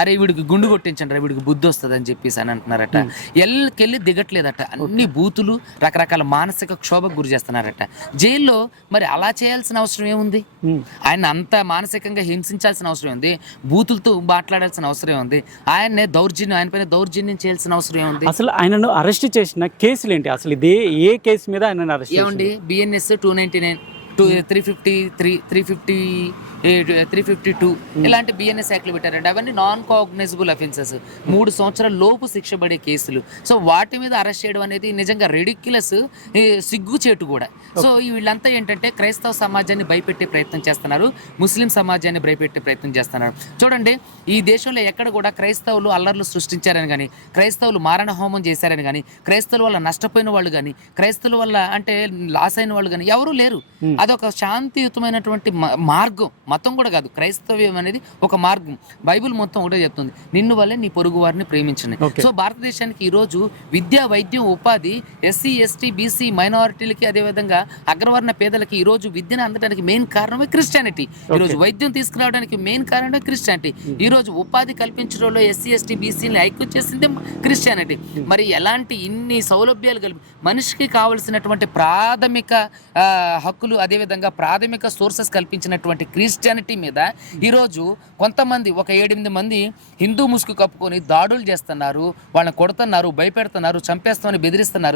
అరే వీడికి గుండు కొట్టించండి రా వీడికి బుద్ధి వస్తుంది అని చెప్పేసి అని అంటున్నారట. ఎల్కెళ్ళి దిగట్లేదట. అన్ని బూతులు, రకరకాల మానసిక క్షోభకు గురి చేస్తున్నారట. జైల్లో మరి అలా చేయాల్సిన అవసరం ఏముంది? ఆయన అంత మానసికంగా హింసించాల్సిన అవసరం ఉంది, బూతులతో మాట్లాడాల్సిన అవసరం ఉంది, ఆయన పైన దౌర్జన్యం చేయాల్సిన అవసరం ఏముంది? అసలు ఆయనను అరెస్ట్ చేసిన కేసులు ఏంటి? అసలు ఇదే ఏ కేసు మీద ఆయన అరెస్ట్ ఏమండి, బిఎన్ఎస్ 299, 350, 352 ఇలాంటి బిఎన్ఎస్ యాక్ట్లు పెట్టారండి. అవన్నీ నాన్ కాగ్నైజబుల్ అఫెన్సెస్, 3 సంవత్సరాల లోపు శిక్ష పడే కేసులు. సో వాటి మీద అరెస్ట్ చేయడం అనేది నిజంగా రెడిక్యులస్, సిగ్గుచేటు కూడా. సో వీళ్ళంతా ఏంటంటే క్రైస్తవ సమాజాన్ని భయపెట్టే ప్రయత్నం చేస్తున్నారు, ముస్లిం సమాజాన్ని భయపెట్టే ప్రయత్నం చేస్తున్నారు. చూడండి, ఈ దేశంలో ఎక్కడ కూడా క్రైస్తవులు అల్లర్లు సృష్టించారని కానీ, క్రైస్తవులు మారణ హోమం చేశారని కానీ, క్రైస్తవుల వల్ల నష్టపోయిన వాళ్ళు కానీ, క్రైస్తవుల వల్ల అంటే లాస్ అయిన వాళ్ళు కానీ ఎవరూ లేరు. అదొక శాంతియుతమైనటువంటి మార్గం. మతం కూడా కాదు, క్రైస్తవ్యం అనేది ఒక మార్గం. బైబిల్ మొత్తం ఒకటే చెప్తుంది, నిన్ను వల్లే నీ పొరుగు వారిని ప్రేమించండి. సో భారతదేశానికి ఈరోజు విద్య, వైద్యం, ఉపాధి ఎస్సీ, ఎస్టీ, బీసీ మైనారిటీలకి, అదేవిధంగా అగ్రవర్ణ పేదలకి ఈరోజు విద్యను అందడానికి మెయిన్ కారణమే క్రిస్టియానిటీ. ఈరోజు వైద్యం తీసుకురావడానికి మెయిన్ కారణమే క్రిస్టియానిటీ. ఈరోజు ఉపాధి కల్పించడంలో ఎస్సీ, ఎస్టీ, బీసీని ఐక్యం చేసిందే క్రిస్టియానిటీ. మరి ఎలాంటి ఇన్ని సౌలభ్యాలు కలిపి మనిషికి కావలసినటువంటి ప్రాథమిక హక్కులు, అదేవిధంగా ప్రాథమిక సోర్సెస్ కల్పించినటువంటి క్రిస్టియానిటీ మీద ఈరోజు కొంతమంది, ఒక 7-8 మంది హిందూ ముసుగు కప్పుకొని దాడులు చేస్తున్నారు, వాళ్ళని కొడుతున్నారు, భయపెడుతున్నారు, చంపేస్తామని బెదిరిస్తున్నారు.